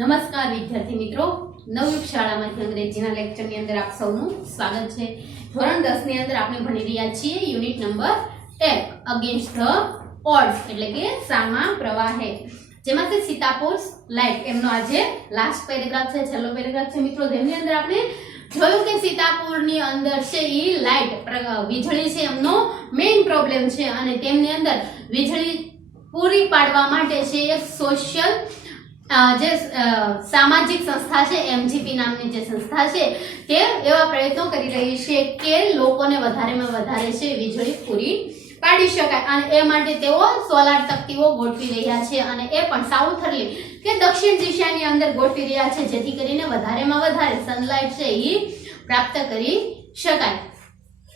નમસ્કાર વિદ્યાર્થી મિત્રો, નવયુગ શાળામાંથી અંગ્રેજીના લેક્ચરની અંદર આપ સૌનું સ્વાગત છે। ધોરણ 10 ની અંદર આપણે ભણી રહ્યા છીએ unit number 10 against the odds એટલે કે સામા પ્રવાહે, જેમાંથી સીતાપોર લાઇટ એમનો આજે લાસ્ટ પેરેગ્રાફ છે, છેલ્લો પેરેગ્રાફ છે મિત્રો, જેની અંદર આપણે જોયું કે સીતાપુરની અંદર છે ઈ લાઇટ વીજળી છે એમનો મેઇન પ્રોબ્લેમ છે અને તેમની અંદર વીજળી પૂરી પાડવા માટે છે એક સોશિયલ જે સામાજિક સંસ્થા છે એમજીપી નામની જે સંસ્થા છે તે એવા પ્રયત્નો કરી રહી છે કે લોકોને વધારેમાં વધારે છે વીજળી પૂરી પાડી શકાય અને એ માટે તેઓ સોલાર તકતીઓ ગોઠવી રહ્યા છે અને એ પણ સાઉથર્લી કે દક્ષિણ દિશાની અંદર ગોઠવી રહ્યા છે જેથી કરીને વધારેમાં વધારે સનલાઇટ છે એ પ્રાપ્ત કરી શકાય।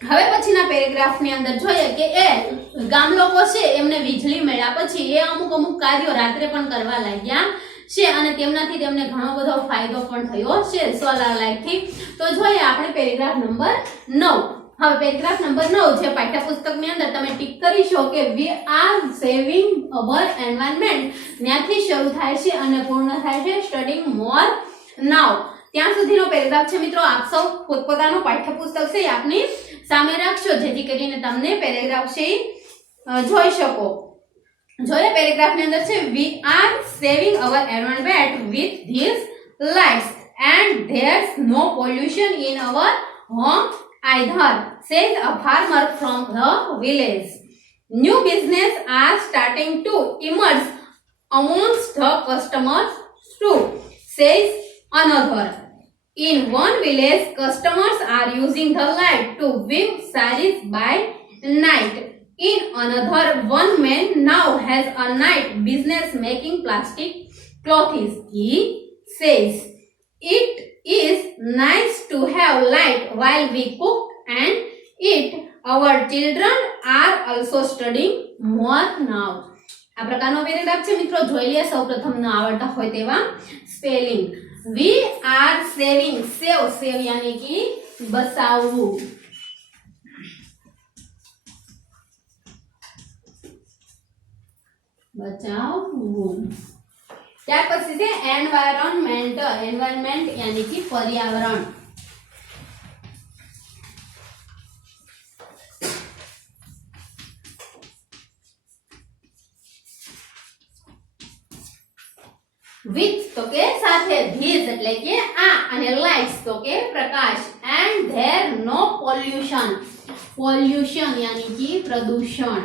હવે પછીના પેરેગ્રાફની અંદર જોઈએ કે એ ગામ લોકો છે એમને વીજળી મળ્યા પછી એ અમુક કાર્યો રાત્રે પણ કરવા લાગ્યા છે અને તેમનાથી તેમને ઘણો બધો ફાયદો પણ થયો છે સોલાર લાઇટથી। તો જોઈએ આપણે પેરેગ્રાફ નંબર 9। હવે પેરેગ્રાફ નંબર 9 જે પાઠ્યપુસ્તકની અંદર તમે ટીક કરીશો કે વી આર સેવિંગ અવર એન્વાયરમેન્ટ ત્યાંથી શરૂ થાય છે અને પૂર્ણ થાય છે સ્ટડીંગ મોર નાઉ, ત્યાં સુધીનો પેરેગ્રાફ છે મિત્રો। આપ સૌ પોતપોતાનું પાઠ્યપુસ્તક છે આપની સામે રાખશો જેથી કરીને તમને પેરેગ્રાફ છે જોઈ શકો। જોઈએ પેરેગ્રાફની અંદર છે we are saving our environment with this lights and there's no pollution in our home either, says a farmer from the village. New business are starting to emerge amongst the customers too, says another. In one village, customers are using the light to weave sarees by night. In another, one man now has a night business making plastic clothes. He says, "It is nice to have light while we cook and eat. Our children are also studying more now." આ પ્રકારનો paragraph છે મિત્રો। જોઈ લઈએ સૌપ્રથમ ન આવડતા હોય તેવા સ્પેલિંગ। વી આર સેવિંગ, સેવ यानी कि બચાવવું, બચાવવું। ત્યાર પછી છે એન્વાયરમેન્ટ, એન્વાયરમેન્ટ यानी कि पर्यावरण। વિથ તો કે સાથે, ધીસ એટલે કે આ અને લાઇટ્સ તો કે પ્રકાશ, and there no pollution, pollution यानी कि प्रदूषण।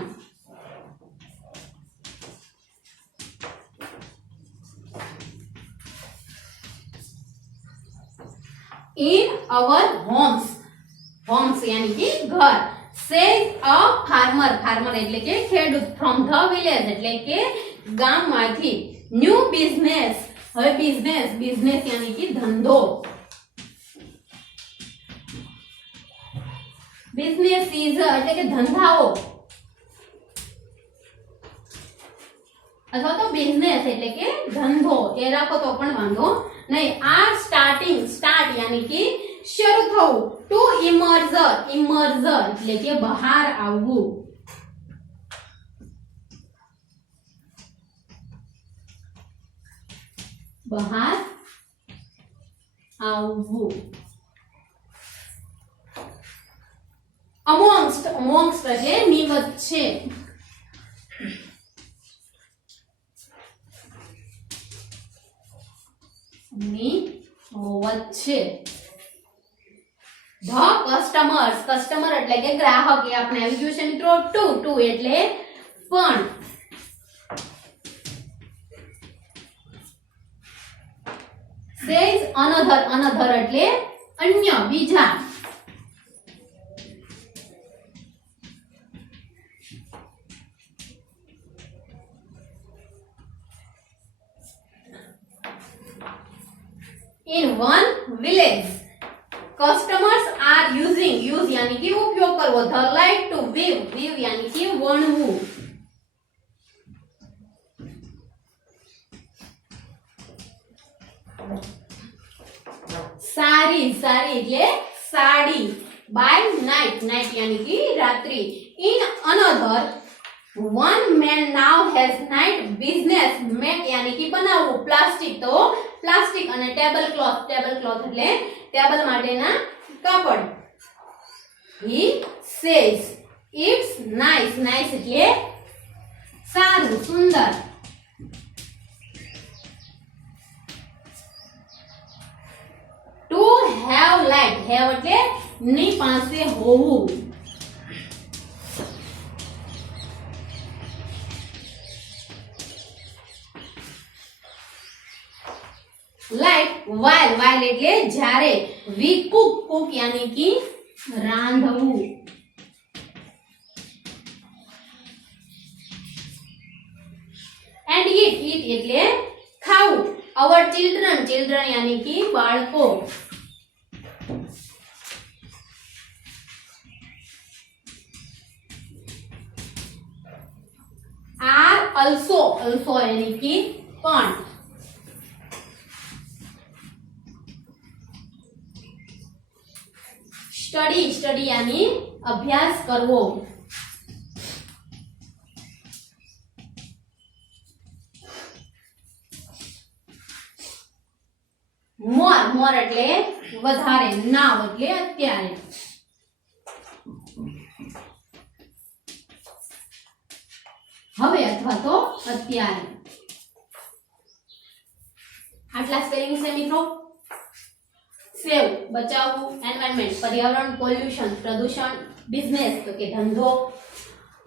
In our homes, homes यानी कि घर, says a farmer, farmer એટલે કે ખેડૂત, from the village એટલે કે ગામમાંથી। ન્યુ બિઝનેસ, હવે બિઝનેસ, બિઝનેસ यानी कि ધંધો, બિઝનેસ ઇઝ એટલે કે ધંધાઓ અથવા તો બિઝનેસ એટલે કે ધંધો, એ રાખો તો પણ વાંધો નહીં। આર સ્ટાર્ટિંગ, સ્ટાર્ટ यानी कि શરૂ થવું। ટુ ઇમર્જ, ઇમર્જ એટલે કે બહાર આવવું, બહાર આવવું। amongst, amongst એટલે ની વચ્ચે, ની વચ્ચે। ધ કસ્ટમર્સ, કસ્ટમર એટલે કે ગ્રાહક, એ આપણે આવી ગયું છે મિત્રો। ટુ એટલે પણ, says another, another એટલે અન્ય, બીજા। In one village, customers are using, use यानी कि उपयोग करवो, the light to weave, weave यानी कि वणવું। सारी, सारी એટલે साड़ी, by night, night यानी कि रात्रि। In another, one man now has night business make यानी कि बनावવું, plastic तो પ્લાસ્ટિક અને ટેબલ ક્લોથ એટલે ટેબલ માટેના કાપડ. he says it's nice એટલે સારું સુંદર. to have light એટલે ની પાસે હોવું. લાઈક while એટલે જ્યારે. we cook यानी कि રાંધવું. and eat એટલે ખાવું. our children यानी कि બાળકો. are also यानी कि પણ. स्टडी यानी अभ्यास करवो. मोर એટલે વધારે. નાવ એટલે અત્યારે. હવે અથવા તો અત્યારે. આટલા સ્પેલિંગ છે મિત્રો. સેવ બચાવવું, એન્વાયરમેન્ટ પર્યાવરણ, પોલ્યુશન પ્રદૂષણ, બિઝનેસ તો કે ધંધો,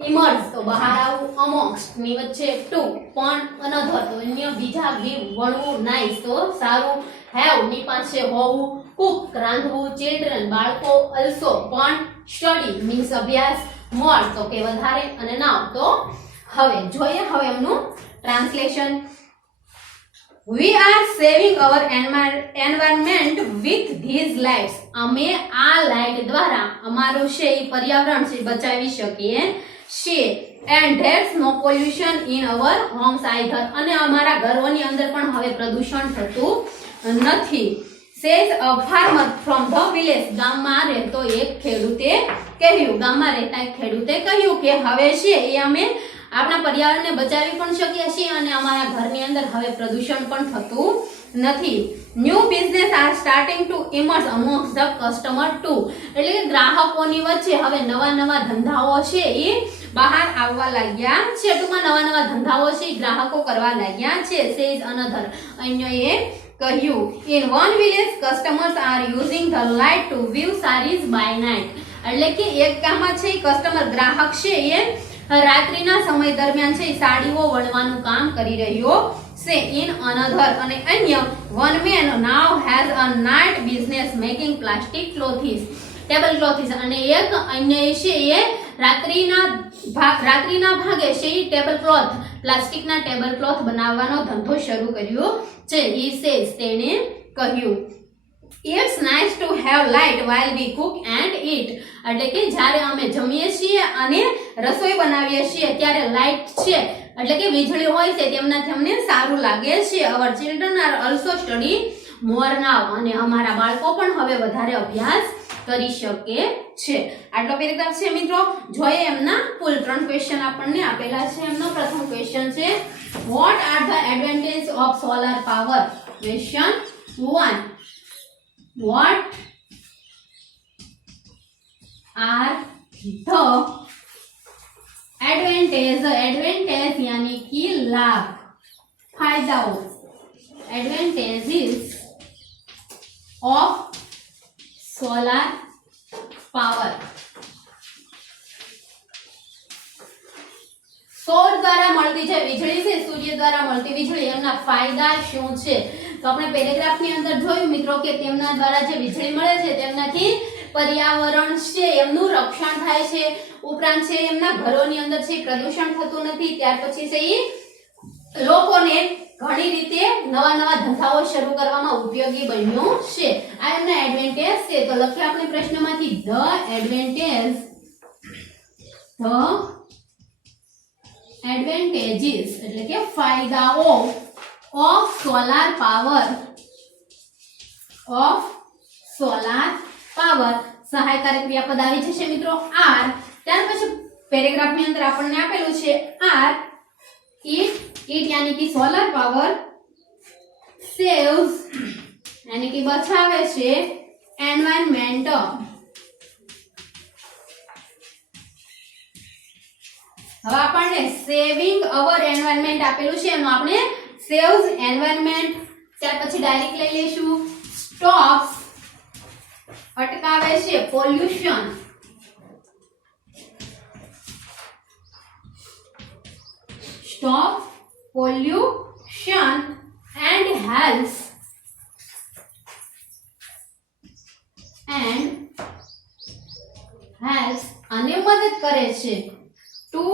ઇમર્જ તો બહાર આવવું, અમોંગસ્ટ ની વચ્ચે, ટુ પણ, અનધર તો અન્ય બીજા, ગીવ વણવું, નાઇસ તો સારું, હેવ ની પાસે હોવું, કુક રાંધવું, ચિલ્ડ્રન બાળકો, અલ્સો પણ, સ્ટડી મીન્સ અભ્યાસ, મોર તો કે વધારે અને નાવ તો હવે. જોઈએ હવે એમનું translation. We are saving our environment with these lights. અમે આ લાઇટ દ્વારા અમારું છે પર્યાવરણ છે બચાવી શકીએ છીએ. and there's no pollution in our homes either. અને અમારા ઘરોની અંદર પણ હવે પ્રદૂષણ થતું નથી. says a farmer from the village. ગામમાં રહેતો એક ખેડૂતે કહ્યું. ગામમાં રહેતા એક ખેડૂતે કહ્યું કે હવે છે એ અમે આપણા પર્યાવરણને બચાવી પણ શકીએ છીએ અને અમારા ઘરની અંદર હવે પ્રદૂષણ પણ થતું નથી. New business are starting to emerge amongst the customer too. એટલે કે ગ્રાહકોની વચ્ચે હવે નવા ધંધાઓ છે એ બહાર આવવા લાગ્યા છે. ટૂંકમાં નવા ધંધાઓ છે એ ગ્રાહકો કરવા લાગ્યા છે. સેઝ અનધર અન્ય એ કહ્યું. In one village customers are using the light to view saris by night. એટલે કે એક ગામમાં છે કસ્ટમર ગ્રાહક છે એ રાત્રિના સમય દરમિયાન છે સાડીઓ વણવાનું કામ કરી રહ્યો છે. ઇન અનધર અને અન્ય one man now has a night business making plastic clothes table clothes. અને એક અન્ય છે એ રાત્રિના ભાગે છે એ ટેબલ ક્લોથ પ્લાસ્ટિકના ટેબલ ક્લોથ બનાવવાનો ધંધો શરૂ કર્યો છે. હી સેઝ તેણે કહ્યું. It's nice to have light while we cook and eat. એટલે કે જ્યારે અમે જમીએ છીએ અને રસોઈ બનાવીએ છીએ ત્યારે લાઇટ છે એટલે કે વીજળી હોય છે તેમનાથી અમને સારું લાગે છે. our children are also study more now. અને અમારા બાળકો પણ હવે વધારે અભ્યાસ કરી શકે છે. આટલો પેરેગ્રાફ છે મિત્રો. જોઈએ એમના કુલ 3 ક્વેશ્ચન આપણને આપેલા છે. એમનો પ્રથમ ક્વેશ્ચન છે what are the advantages of solar power? Question 1. What are the advantages यानी कि लाभ फायदाओं advantages of solar power. સૌર દ્વારા મળતી જે વીજળી છે સૂર્ય દ્વારા મળતી વીજળી એમના ફાયદા શું છે? તો આપણે પેરેગ્રાફની અંદર જોયું મિત્રો કે તેમના દ્વારા જે વીજળી મળે છે તેમનાથી પર્યાવરણ છે એમનું રક્ષણ થાય છે. ઉપરાંત છે એમના ઘરોની અંદર છે પ્રદૂષણ થતું નથી. ત્યાર પછી છે એ લોકોને ઘણી રીતે નવા ધંધાઓ શરૂ કરવામાં ઉપયોગી બન્યું છે. આ એમના એડવાન્ટેજ છે. તો લખીએ આપણે પ્રશ્નમાંથી ધ એડવાન્ટેજીસ એટલે કે ફાયદાઓ ઓફ સોલાર પાવર સહાયકારી ક્રિયાપદ આવી જશે મિત્રો આર. ત્યાર પછી પેરેગ્રાફની અંદર આપણને આપેલું છે આર ઇટ यानी कि सोलर पावर સેવ્સ यानी कि बचावे छे एनवायरमेंट। હવે આપણને સેવિંગ અવર એન્વાયરમેન્ટ આપેલું છે એનું આપણે સેવ્સ એન્વાયરમેન્ટ ત્યાર પછી ડાયરેક્ટ લઈ લઈશું સ્ટોપ્સ અટકાવે છે pollution stop pollution and helps અને મદદ કરે છે to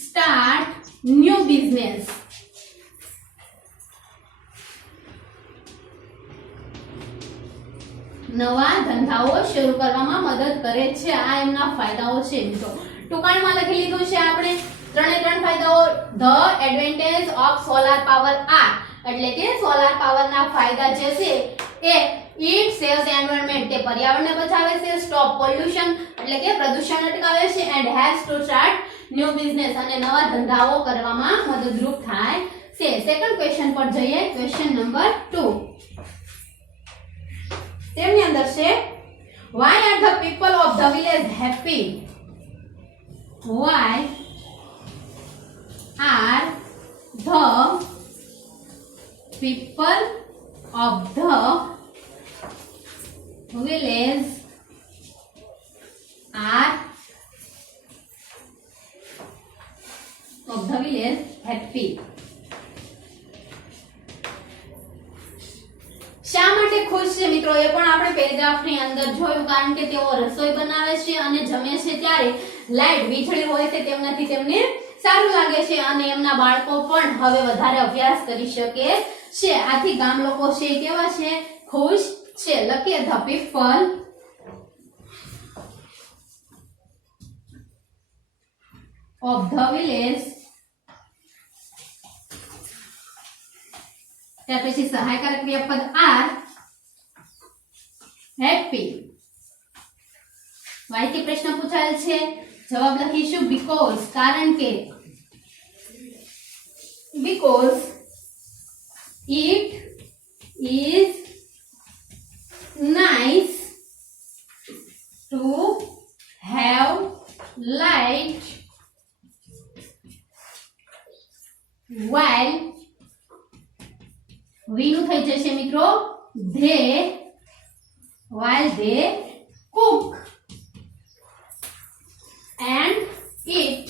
start new business। નવા ધંધાઓ શરૂ કરવામાં મદદ કરે છે। આ એમના ફાયદાઓ છે મિત્રો। ટૂંકાણમાં લખી લીધું છે આપણે ત્રણે ત્રણ ફાયદાઓ। The advantage of solar power are એટલે કે સોલાર પાવરના ફાયદા જે છે એ ઇટ સેવ્સ એન્વાયરમેન્ટ તે પર્યાવરણને બચાવે છે, સ્ટોપ પોલ્યુશન એટલે કે પ્રદૂષણ અટકાવે છે, and helps to start new business અને નવા ધંધાઓ કરવામાં મદદરૂપ થાય છે। સેકન્ડ ક્વેશ્ચન પર જઈએ। ક્વેશ્ચન નંબર 2 તેમની અંદર છે why are the people of the village happy? Why are the people of the village happy? શા માટે ખુશ છે મિત્રો એ પણ આપણે પેરેગ્રાફની અંદર જોયું। કારણ કે તેઓ રસોઈ બનાવે છે અને જમે છે ત્યારે લાઈટ વીજળી હોય છે તેમનાથી તેમને સારું લાગે છે અને એમના બાળકો પણ હવે વધારે અભ્યાસ કરી શકે છે। આથી ગામ લોકો છે કેવા છે? ખુશ છે। લખીએ the people of the village ત્યાર પછી સહાયકારક ક્રિયાપદ આર હેપી। વાયથી પ્રશ્ન પૂછાયેલ છે જવાબ લખીશું બીકોઝ કારણ કે because it is nice to have light while વીનું થઈ જશે મિત્રો while they cook and eat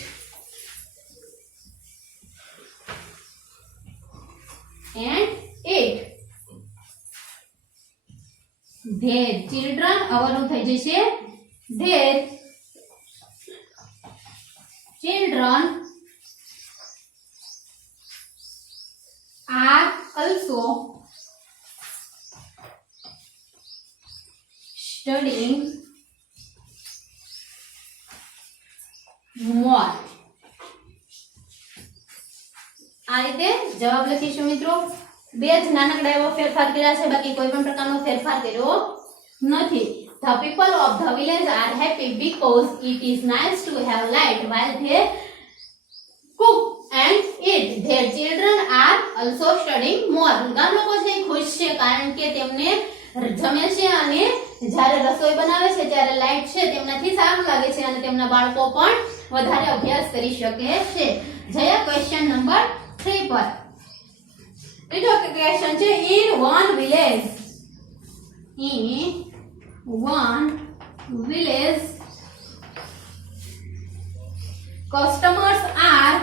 their children અવરું થઈ જશે their children are also studying more। આ રીતે જવાબ લખીશું મિત્રો। બે જ નાનકડા એવો ફેરફાર કર્યા છે, બાકી કોઈ પણ પ્રકારનો ફેરફાર કર્યો નથી। The people of the village are happy because it is nice to have light while they cook and eat. Their children are also studying more. ગામ લોકો છે ખુશ છે કારણ કે તેમને જમે છે અને જ્યારે રસોઈ બનાવે છે ત્યારે લાઈટ છે તેમનાથી સારું લાગે છે અને તેમના બાળકો પણ વધારે અભ્યાસ કરી શકે છે। જયા ક્વેશ્ચન નંબર 3 પર। ત્રીજો ક્વેશ્ચન છે in one village customers are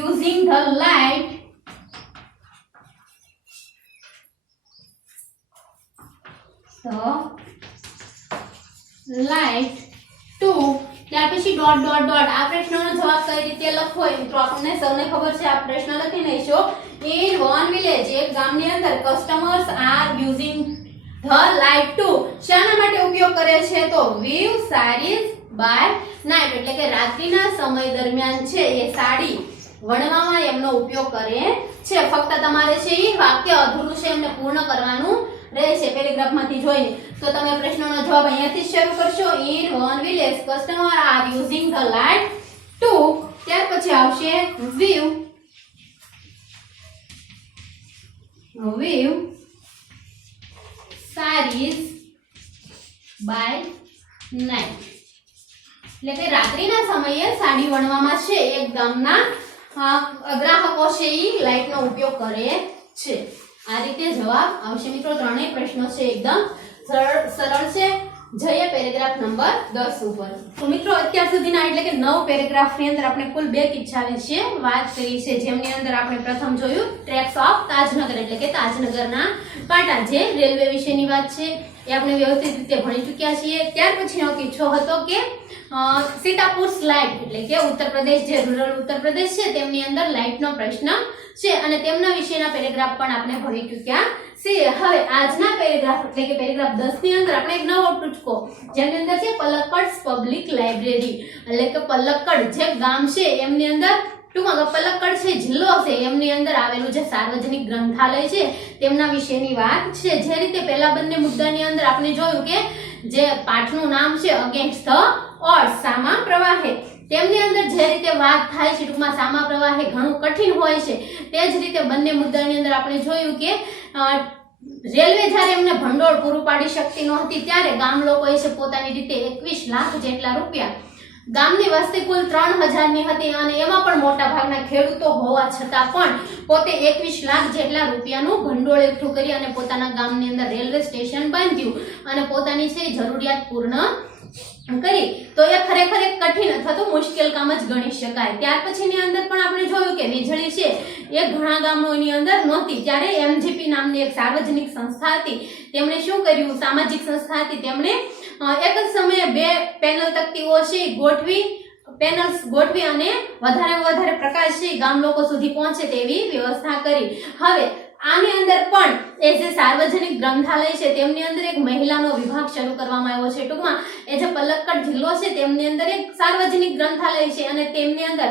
using the light to ત્યાર પછી ડોટ ડોટ ડોટ આ પ્રશ્નનો જવાબ કઈ રીતે લખવો એ મિત્રો આપણને સૌને ખબર છે। આ પ્રશ્ન લખી લઈશું in one village એક ગામની અંદર customers are using the light to શાના માટે ઉપયોગ કરે છે તો weave sarees by night એટલે કે રાત્રિના સમય દરમિયાન છે એ સાડી વણવામાં એમનો ઉપયોગ કરે છે। ફક્ત તમારે છે એ વાક્ય અધૂરું છે એમને પૂર્ણ કરવાનું રહેશે પેરેગ્રાફમાંથી જોઈને. તો તમે પ્રશ્નનો જવાબ અહીંયાથી જ શરૂ કરશો. In one village customer R using the light two, ત્યાર પછી આવશે વ્યૂ sarees by night. એટલે કે રાત્રિના સમયે સાડી વણવામાં છે એક ગામના ગ્રાહકો છે એ લાઇટનો ઉપયોગ કરે છે. આ રીતે જવાબ આવશે મિત્રો. ત્રણેય પ્રશ્નો છે એકદમ સરળ છે. જઈએ પેરેગ્રાફ નંબર 10 ઉપર. તો મિત્રો અત્યાર સુધીના એટલે કે 9 પેરેગ્રાફની અંદર આપણે કુલ 2 કિસ્સા વિશે વાત કરી છે, જેમની અંદર આપણે પ્રથમ જોયું ટ્રેક્સ ઓફ તાજનગર એટલે કે તાજનગરના પાટા, જે રેલવે વિશેની વાત છે એ આપણે વ્યવસ્થિત રીતે ભણી ચૂક્યા છીએ. ત્યાર પછીનો કિસ્સો હતો કે સીતાપુર સ્લાઇડ એટલે કે ઉત્તર પ્રદેશ, જે રૂરલ ઉત્તર પ્રદેશ છે તેમની અંદર લાઇટનો પ્રશ્ન છે અને તેમના વિશેના પેરેગ્રાફ પણ આપણે ભણી ચૂક્યા છીએ. હવે આજના પેરેગ્રાફ એટલે કે પેરેગ્રાફ 10 ની અંદર આપણે એક નવો ટૂચકો, જેની અંદર છે પલક્કડ પબ્લિક લાઇબ્રેરી એટલે કે પલક્કડ જે ગામ છે એમની અંદર, ટૂંકમાં પલક્કડ છે જિલ્લો છે એમની અંદર આવેલું જે સાર્વજનિક ગ્રંથાલય છે તેમના વિશેની વાત છે. જે રીતે પહેલા બંને મુદ્દાની અંદર આપણે જોયું કે જે પાઠનું નામ છે અગેન્સ્ટ ધ ઓડ્સ, સામા પ્રવાહે, તેમની અંદર જે રીતે વાત થાય છે ટૂંકમાં સામા પ્રવાહે ઘણું કઠિન હોય છે, તે જ રીતે બંને મુદ્દાની અંદર આપણે જોયું કે રેલવે જ્યારે એમને ભંડોળ પૂરું પાડી શકતી નહોતી ત્યારે ગામ લોકોએ છે પોતાની રીતે 21 લાખ જેટલા રૂપિયા, ગામની વસ્તી કુલ 3000 ની હતી અને એમાં પણ મોટા ભાગના ખેડૂતો હોવા છતાં પણ પોતે 21 લાખ જેટલા રૂપિયાનું ભંડોળ એકઠું કરી અને પોતાના ગામની અંદર રેલવે સ્ટેશન બાંધ્યું અને પોતાની છે જરૂરિયાત પૂર્ણ કરી. તો એ ખરેખર એક કઠિન અથવા તો મુશ્કેલ કામ જ ગણી શકાય. ત્યાર પછીની અંદર પણ આપણે જોયું કે વીજળી છે એ ઘણા ગામોની અંદર નહોતી, ત્યારે એમજીપી નામની એક સાર્વજનિક સંસ્થા હતી, તેમણે શું કર્યું, સામાજિક સંસ્થા હતી, તેમણે એક જ સમયે 2 પેનલ તકતીઓ છે પેનલ્સ ગોઠવી અને વધારે પ્રકાશ છે ગામ લોકો સુધી પહોંચે તેવી વ્યવસ્થા કરી. હવે આની અંદર પણ એ જે સાર્વજનિક ગ્રંથાલય છે તેમની અંદર એક મહિલાનો વિભાગ શરૂ કરવામાં આવ્યો છે. ટૂંકમાં એ જે પલક્કડ જિલ્લો છે તેમની અંદર એક સાર્વજનિક ગ્રંથાલય છે અને તેમની અંદર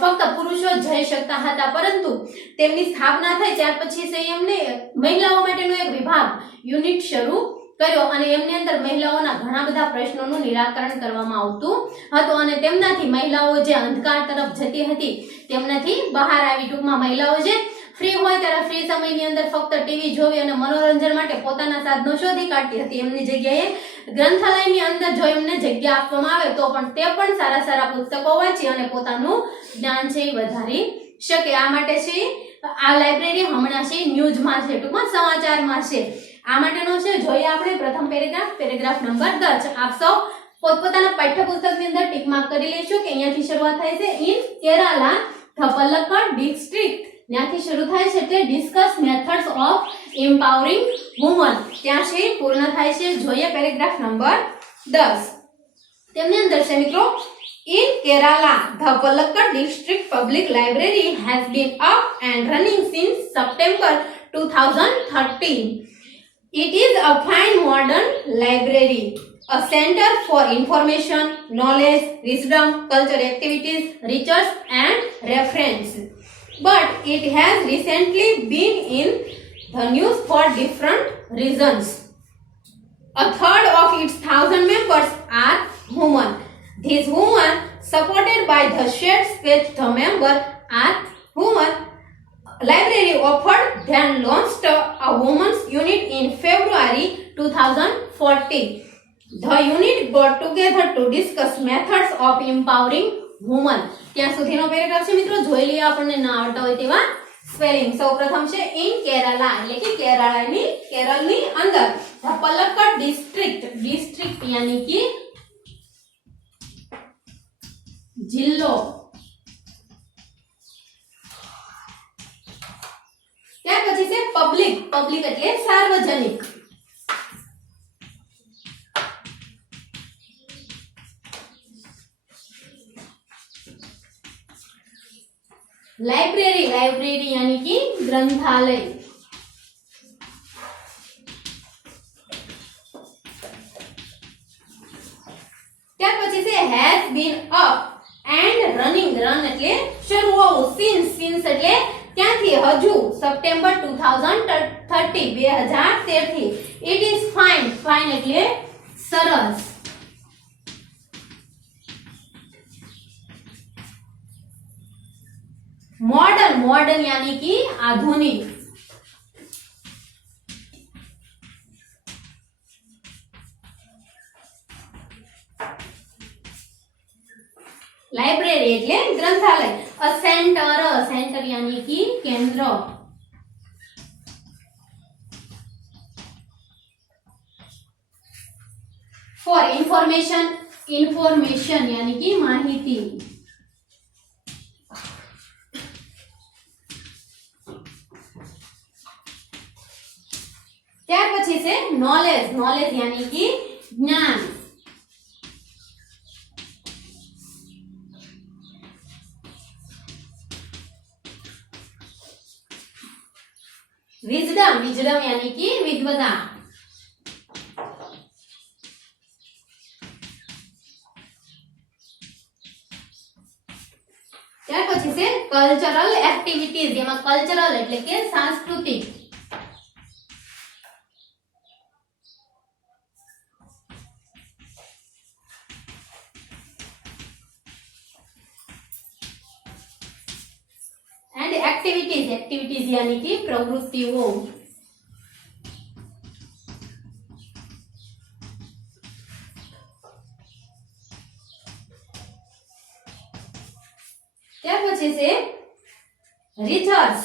ફક્ત પુરુષો જ જઈ શકતા હતા, પરંતુ તેમની સ્થાપના થઈ ત્યાર પછી છે એમને મહિલાઓ માટેનો એક વિભાગ યુનિટ શરૂ કર્યો અને એમની અંદર મહિલાઓના ઘણા બધા પ્રશ્નોનું નિરાકરણ કરવામાં આવતું હતું અને તેમનાથી મહિલાઓ જે અંધકાર તરફ જતી હતી તેમનાથી બહાર આવી. ટૂંકમાં મહિલાઓ જે ફ્રી હોય ત્યારે ફ્રી સમયની અંદર ફક્ત ટીવી જોવી અને મનોરંજન માટે પોતાના સાધનો શોધી કાઢતી હતી, એમની જગ્યાએ ગ્રંથાલયની અંદર જો એમને જગ્યા આપવામાં આવે તો પણ તે પણ સારા પુસ્તકો વાંચી અને પોતાનું જ્ઞાન છે એ વધારી શકે. આ માટે છે આ લાઇબ્રેરી હમણાં છે ન્યૂઝમાં છે, ટૂંકમાં સમાચારમાં છે. આ માટેનો છે જોઈએ આપણે પ્રથમ પેરેગ્રાફ નંબર 10. આપ સૌ પોતપોતાના પાઠ્યપુસ્તકની અંદર ટિક માર્ક કરી લેશો કે અહીંયાથી શરૂઆત થાય છે in Kerala the Palakkad district, ત્યાંથી શરૂ થાય છે એટલે discuss methods of empowering woman, ત્યાં છે પૂર્ણ થાય છે. જોઈએ પેરેગ્રાફ નંબર 10. તેમની અંદર છે મિત્રો In Kerala, the Palakkad District Public Library has been up and running since September 2013. It is a fine modern library, a center for information, knowledge, wisdom, cultural activities, research and reference. But it has recently been in the news for different reasons. A third of its 1,000 members are women. These women, supported by the shared space the members are women, library offered then launched a women's unit in February 2014. The unit got together to discuss methods of empowering women. ત્યાં સુધીનો paragraph છે મિત્રો, જોઈ લઈએ આપણને ના આવડતા હોય તેવા સ્પેલિંગ. સૌપ્રથમ છે ઇન કેરાલા એટલે કે કેરળની અંદર ધ પલક્કડ ડિસ્ટ્રિક્ટ યાની કે જિલ્લો, ત્યાર પછી છે પબ્લિક એટલે સાર્વજનિક, लाइब्रेरी यानी कि ग्रंथालय, ત્યાર પછી છે has been up and running, run એટલે શરૂ હોવું, since એટલે ત્યાંથી હજુ સપ્ટેમ્બર 2013 થી इट इज फाइन, फाइन એટલે સરસ. मॉडर्न, मॉडर्न यानी कि आधुनिक. लाइब्रेरी એટલે ग्रंथालय. अ सेंटर, सेंटर यानी कि केंद्र. फॉर इंफॉर्मेशन, इंफॉर्मेशन यानी कि माहिती. ત્યાર પછી છે નોલેજ, નોલેજ यानी कि ज्ञान. विजडम, विजडम यानी कि विद्वता. ત્યાર પછી છે કલ્ચરલ એક્ટિવિટીઝ. જેમાં કલ્ચરલ એટલે કે સાંસ્કૃતિક. एंड एक्टिविटीज, एक्टिविटीज यानी कि प्रवृत्तियों. ત્યાર પછી છે रिसर्च,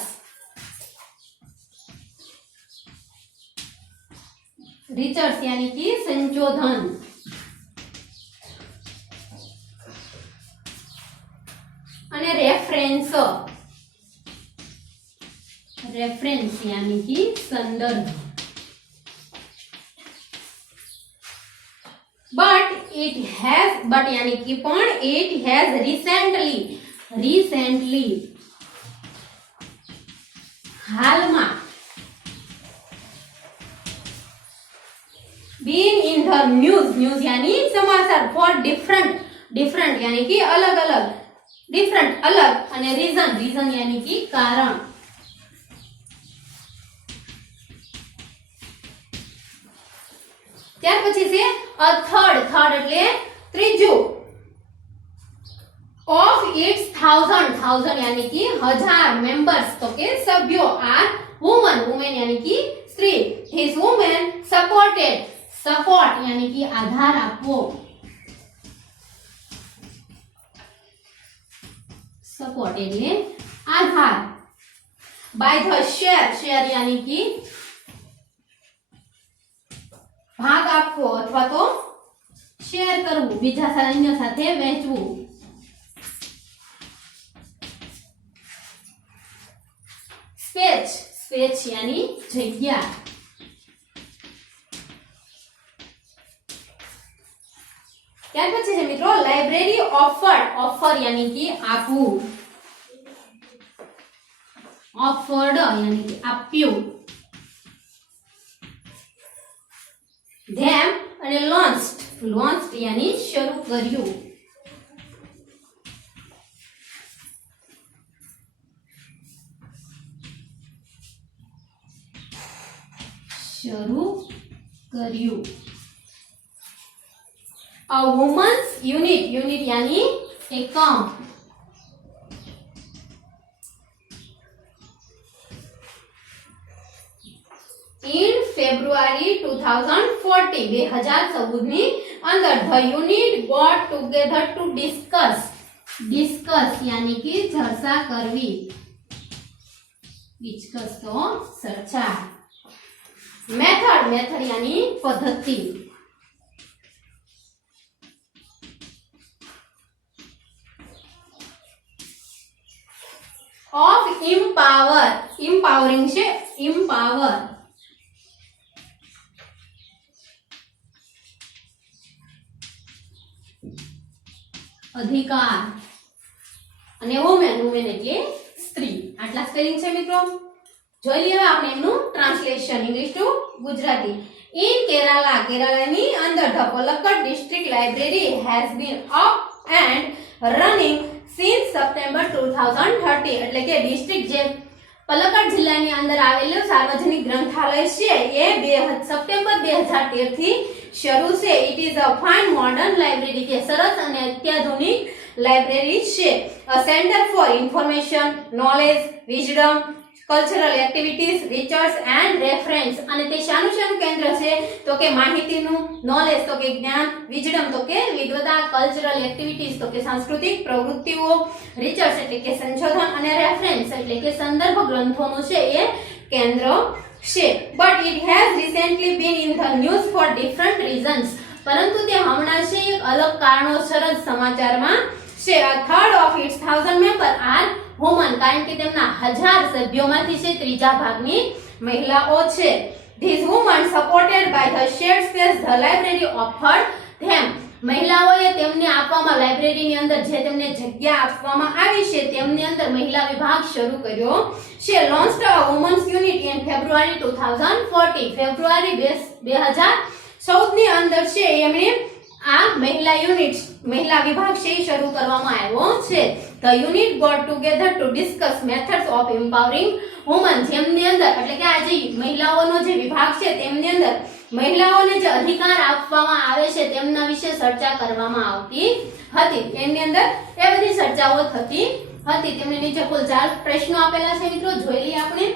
रिसर्च यानी कि संशोधन. અને રેફરન્સ, रेफरेंस यानी कि संदर्भ. बट इट हैज, बट यानी कि पण इट हैज रिसेंटली, रिसेंटली हाल में been in the news, news यानी समाचार. फॉर डिफरेंट, डिफरेंट यानी कि अलग अलग, डिफरेंट अलग. અને रीजन, रीजन यानी कि कारण. ત્યાર પછી છે અ થર્ડ, થર્ડ એટલે ત્રીજું. ऑफ इट्स 1000, 1000 यानी कि 1000 मेंबर्स, तो के सभ्यों आर वुमन, वुमेन यानी कि स्त्री. हिज वुमेन सपोर्टेड, सपोर्ट यानी कि आधार आपवो. सपोर्ट એટલે आधार. बाय द शेयर, शेयर यानी कि भाग आपવો अथवा तो शेयर करવું, બીજા સૈન્ય સાથે વહેંચવું. स्पेस, स्पेस यानी जग्या. ત્યાર પછી છે મિત્રો લાઇબ્રેરી ઓફર્ડ, ઓફર यानी कि આપવું. ઓફર્ડ यानी कि આપ્યું. them અને launched, launched यानी શરૂ કર્યું. શરૂ કર્યું. a woman's unit, unit यानी એકમ. in February 2014, 2014 ની અંદર the unit got together to discuss, discuss यानी कि चर्चा करवी. discuss तो चर्चा. मेथड, मेथड यानी पद्धति. of empower, empowering से empower. अधिकार. અને વુમેન, વુમેન એટલે સ્ત્રી. આટલા સ્પેલિંગ છે મિત્રો. જોઈ લઈએ આપણે એમનું translation English to Gujarati. In Kerala, કેરાલાની અંદર the Palakkad district library has been up and running since September 2030. એટલે કે ડિસ્ટ્રિક્ટ જે પલક્કડ જિલ્લાની અંદર આવેલું સાર્વજનિક ગ્રંથાલય કોલેજ છે એ સપ્ટેમ્બર 2013 થી શરૂ છે. It is a fine modern library, કે સરસ અને અત્યાધુનિક લાઇબ્રેરી છે. અ centre for information, knowledge, wisdom, cultural activities, research and reference. અને તે શાનું કેન્દ્ર છે? તો કે માહિતીનું, નોલેજ તો કે જ્ઞાન, વિઝડમ તો કે વિદ્વતા, કલ્ચરલ એક્ટિવિટીઝ તો કે સાંસ્કૃતિક પ્રવૃત્તિઓ, રિસર્ચ એટલે કે સંશોધન અને રેફરન્સ એટલે કે સંદર્ભ ગ્રંથોનું છે એ કેન્દ્ર છે. But it has recently been in the news for different reasons. પરંતુ તે હમણાં છે એક અલગ કારણોસર જ સમાચારમાં છે. A third of its 1000 member are women, કારણ કે તેમના 1000 સભ્યોમાંથી છે ત્રીજા ભાગની મહિલાઓ છે. These women supported by the shared space the library offered them. મહિલાઓએ તેમને આપવામાં, લાઇબ્રેરીની અંદર જે તેમને જગ્યા આપવામાં આવી છે તેમની અંદર મહિલા વિભાગ શરૂ કર્યો છે. Launched a women's unit in February 2014. ફેબ્રુઆરી 2014 ની અંદર છે એમણે આ મહિલા યુનિટ, મહિલા વિભાગ છે શરૂ કરવામાં આવ્યો છે. The unit got together to discuss methods of empowering women. જેમની અંદર એટલે કે આ જે મહિલાઓનો જે વિભાગ છે તેમની અંદર મહિલાઓને જે અધિકાર આપવામાં આવે છે તેમના વિશે ચર્ચા કરવામાં આવતી હતી. એમની અંદર એ બધી ચર્ચાઓ થતી હતી. તેમની નીચે કુલ 4 પ્રશ્નો આપેલા છે મિત્રો, જોઈ લઈએ આપણે.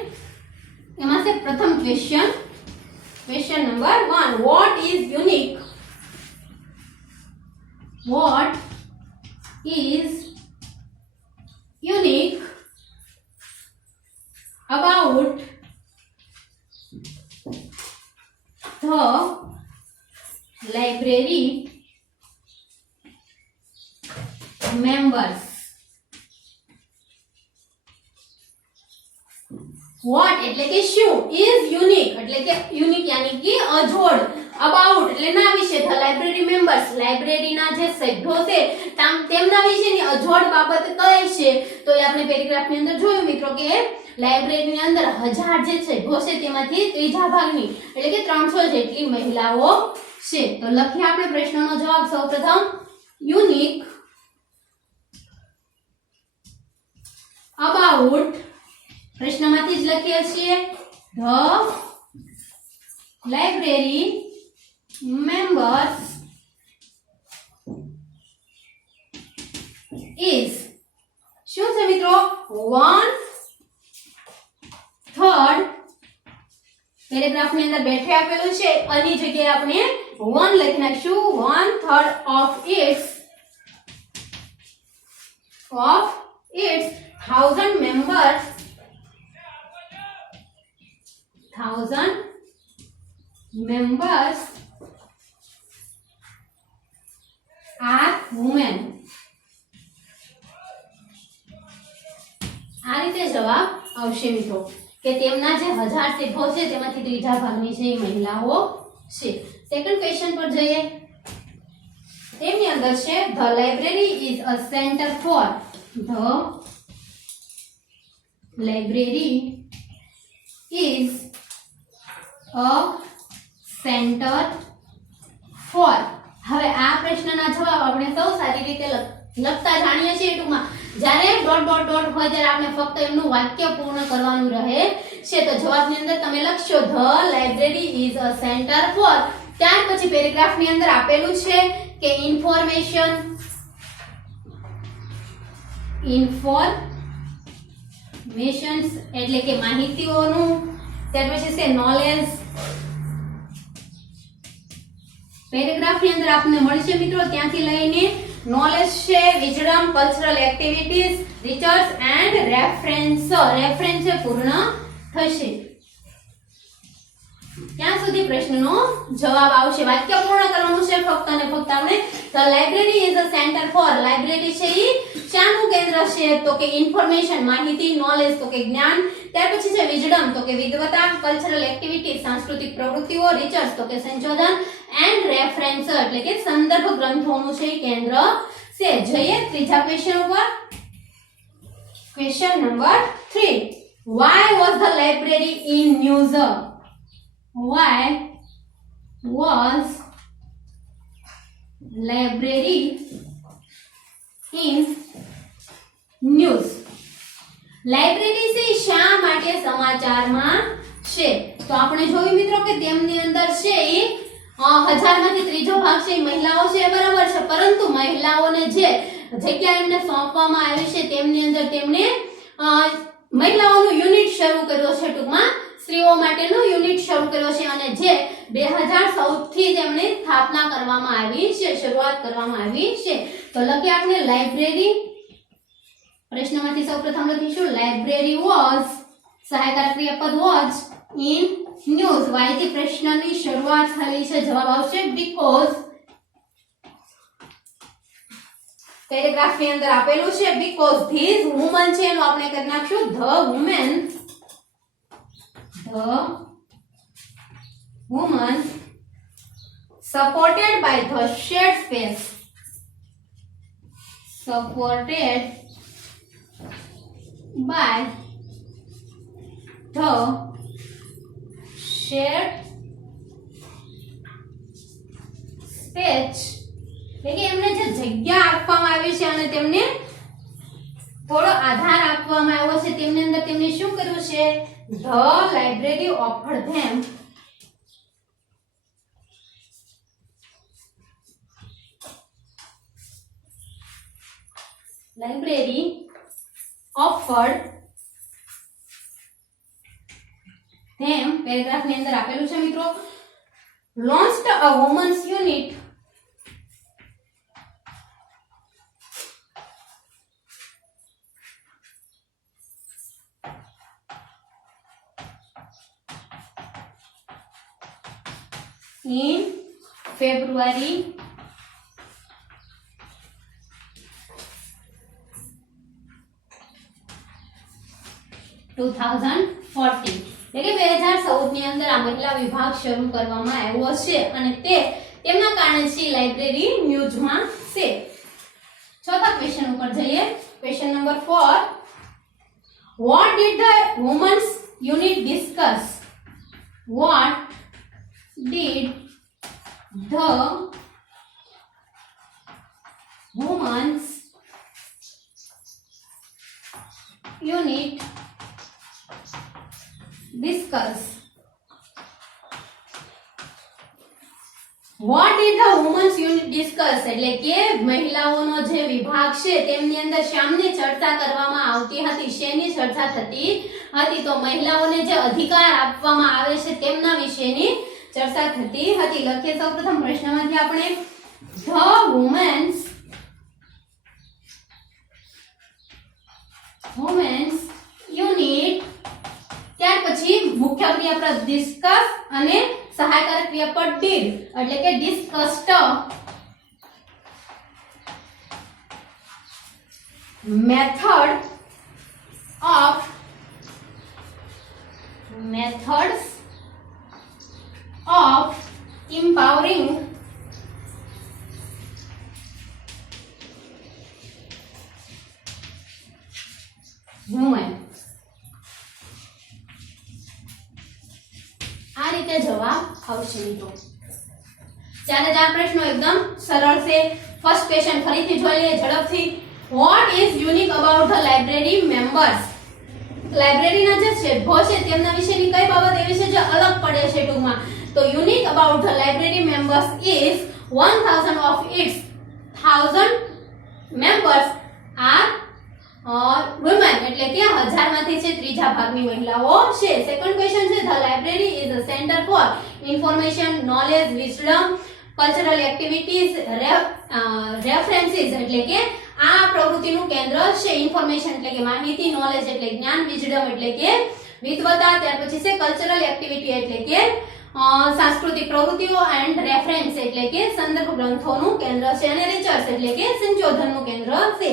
એમાં છે પ્રથમ question number 1. What is unique? What is unique about the library members? What એટલે કે શું, is unique એટલે કે યુનિક યાની કે અજોડ, about એટલે ના વિશે, the library members લાઇબ્રેરીના જે સભ્યો છે તેમના વિશેની અજોડ બાબત કઈ છે? તો એ આપણે પેરેગ્રાફની અંદર જોયું મિત્રો કે લાઇબ્રેરીની અંદર 1000 જે સભ્યો છે તેમાંથી ત્રીજા ભાગની એટલે કે 300 જેટલી મહિલાઓ છે. તો લખીએ આપણે પ્રશ્નનો જવાબ. સૌપ્રથમ યુનિક about, પ્રશ્નમાંથી જ લખીએ છીએ, the library members is શું છે મિત્રો? 1/3. પેરેગ્રાફની અંદર બેઠે આપેલું છે, આની જગ્યાએ આપણે 1 લખી નાખશું. 1/3 of its 1000 members, 1000 members are women. આ રીતે જવાબ આવશે મિત્રો કે તેમના જે 1000 સભ્યો છે તેમાંથી ત્રીજા ભાગની છે મહિલાઓ છે. સેકન્ડ ક્વેશ્ચન પર જઈએ. તેમની અંદર છે the library is a center for, the library is a center for. હવે આ પ્રશ્નના જવાબ આપણે સૌ સારી રીતે લખતા જાણીએ છીએ. ટૂંકમાં જ્યારે ડોટ ડોટ ડોટ હોય ત્યારે આપણે ફક્ત એમનું વાક્ય પૂર્ણ કરવાનું રહે છે. તો જવાબની અંદર તમે લખશો the library is a center for, ત્યાર પછી પેરેગ્રાફની અંદર આપેલું છે કે ઇન્ફોર્મેશન એટલે કે માહિતીઓનું, ત્યાર પછી છે નોલેજ. પેરેગ્રાફની અંદર આપને મળશે મિત્રો ત્યાંથી લઈને નોલેજ છે, wisdom, cultural activities, research and reference. Reference પૂર્ણ થશે ત્યાં સુધી પ્રશ્નનો જવાબ આવશે. વાક્ય પૂર્ણ કરવાનું છે ફક્ત અને ફક્ત આપણે. The library is a centre for, library છે એ શાનું કેન્દ્ર છે? તો કે ઇન્ફોર્મેશન માહિતી, નોલેજ તો કે જ્ઞાન, ત્યાર પછી છે વિઝડમ તો કે વિદ્વતા, કલ્ચરલ એક્ટિવિટી સાંસ્કૃતિક પ્રવૃત્તિઓ, રિસર્ચ તો કે સંશોધન, એન્ડ રેફરન્સ એટલે કે સંદર્ભ ગ્રંથોનું છે કેન્દ્ર છે. જઈએ ત્રીજા ક્વેશ્ચન ઉપર. Question number 3. Why was the library in news? Why was library in news? Library છે શા માટે સમાચારમાં છે? તો આપણે જોયું મિત્રો કે તેમની અંદર છે એ 1000 માંથી ત્રીજો ભાગ છે એ મહિલાઓ છે બરાબર છે, પરંતુ મહિલાઓને જે જગ્યા એમને સોંપવામાં આવી છે તેમની અંદર તેમને મહિલાઓનું યુનિટ શરૂ કર્યો છે, ટૂંકમાં સ્ત્રીઓ માટેનું યુનિટ શરૂ કર્યો છે અને જે 2014 થી તેમની સ્થાપના કરવામાં આવી છે, શરૂઆત કરવામાં આવી છે. તો લખીએ આપણે લાઇબ્રેરી. પ્રશ્નમાંથી સૌપ્રથમ લખીશું લાઇબ્રેરી વોઝ, સહાયકારક ક્રિયાપદ વોઝ ઇન ન્યૂઝ. વાયથી પ્રશ્નની શરૂઆત થયેલી છે. જવાબ આવશે બીકોઝ. પેરેગ્રાફ ની અંદર આપેલું છે બીકોઝ ધીસ વુમન છે એનું આપણે કરી નાખશું the woman supported by the shared space, supported by the shared space. એટલે કે એમને જે જગ્યા આપવામાં આવી છે અને તેમને થોડો આધાર આપવામાં આવ્યો છે, તેમની અંદર તેમને શું કર્યું છે? The library offered them library offered them. Paragraph ની અંદર આપેલું છે મિત્રો launched a women's unit in February 2014. એટલે કે 2014 ની અંદર આ મહિલા વિભાગ શરૂ કરવામાં આવ્યો છે અને તે તેમના કારણે છે લાઇબ્રેરી ન્યૂઝમાં છે. ચોથા ક્વેશ્ચન ઉપર જઈએ. Question number 4. What did the women's unit discuss? What did the women's unit discuss? What did the women's unit discuss? એટલે કે મહિલાઓનો જે વિભાગ છે તેમની અંદર શામની ચર્ચા કરવામાં આવતી હતી, શેની ચર્ચા થતી હતી? તો મહિલાઓને જે અધિકાર આપવામાં આવે છે તેમના વિશેની ચર્ચા થતી હતી. લખીએ સૌપ્રથમ પ્રશ્નમાંથી આપણે the women's unit, ત્યાર પછી મુખ્ય ક્રિયાપદ ડિસ્કસ અને સહાયકારક ક્રિયાપદ did એટલે કે discussed methods of empowering women. આ રીતે જવાબ આવશે મિત્રો. 4 પ્રશ્નો એકદમ સરળ છે. ફર્સ્ટ ક્વેશ્ચન ફરીથી જોઈ લઈએ ઝડપથી. What is unique about the library members? લાઇબ્રેરીના જે સભ્યો છે તેમના વિશેની કઈ બાબત એવી છે જે અલગ પડે છે ટૂંકમાં? તો unique about the library members is 1000 of its 1000 members are women, એટલે કે 1000 માંથી છે ત્રીજા ભાગની મહિલાઓ છે. સેકન્ડ ક્વેશ્ચન છે the library is a centre for information, knowledge, wisdom, cultural activities, references એટલે કે આ પ્રવૃત્તિનું કેન્દ્ર છે. ઇન્ફોર્મેશન એટલે કે માહિતી, નોલેજ એટલે જ્ઞાન, વિઝડમ એટલે કે વિદ્વતા, ત્યાર પછી છે કલ્ચરલ એક્ટિવિટી એટલે કે સાંસ્કૃતિક પ્રવૃત્તિઓ, એન્ડ રેફરન્સ એટલે કે સંદર્ભ ગ્રંથોનું કેન્દ્ર છે અને રિસર્ચ એટલે કે સંશોધનનું કેન્દ્ર છે.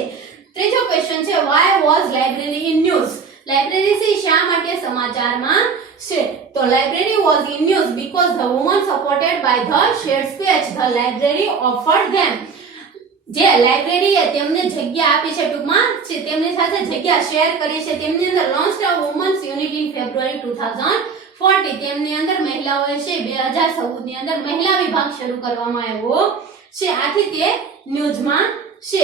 ત્રીજો ક્વેશ્ચન છે why was library in news? Library છે શા માટે સમાચારમાં છે? તો library was in news because the woman supported by the shared space the library offered them. જે લાઇબ્રેરીએ તેમને જગ્યા આપી છે, ટૂંકમાં છે તેમની સાથે જગ્યા શેર કરી છે. તેમની અંદર launched a women's unit in February 2014. તેમની અંદર મહિલાઓએ છે 2014 ની અંદર મહિલા વિભાગ શરૂ કરવામાં આવ્યો છે. આથી તે ન્યૂઝમાં છે.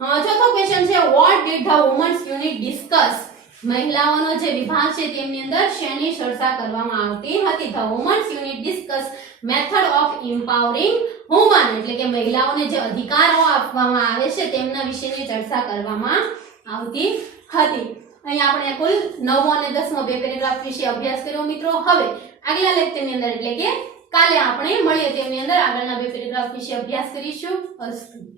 ચોથો ક્વેશ્ચન છે what did the women's unit discuss? મહિલાઓનો જે વિભાગ છે તેમની અંદર શેની ચર્ચા કરવામાં આવતી હતી? The women's unit discuss method of empowering woman, એટલે કે મહિલાઓને જે અધિકારો આપવામાં આવે છે તેમના વિશેની ચર્ચા કરવામાં આવતી હતી. અહીં આપણે કુલ 9મો અને 10મો બે પેરેગ્રાફ વિશે અભ્યાસ કર્યો મિત્રો. હવે આગલા લેક્ચરની અંદર એટલે કે કાલે આપણે મળીએ તેની અંદર આગળના બે પેરેગ્રાફ વિશે અભ્યાસ કરીશું. અસ્તુ.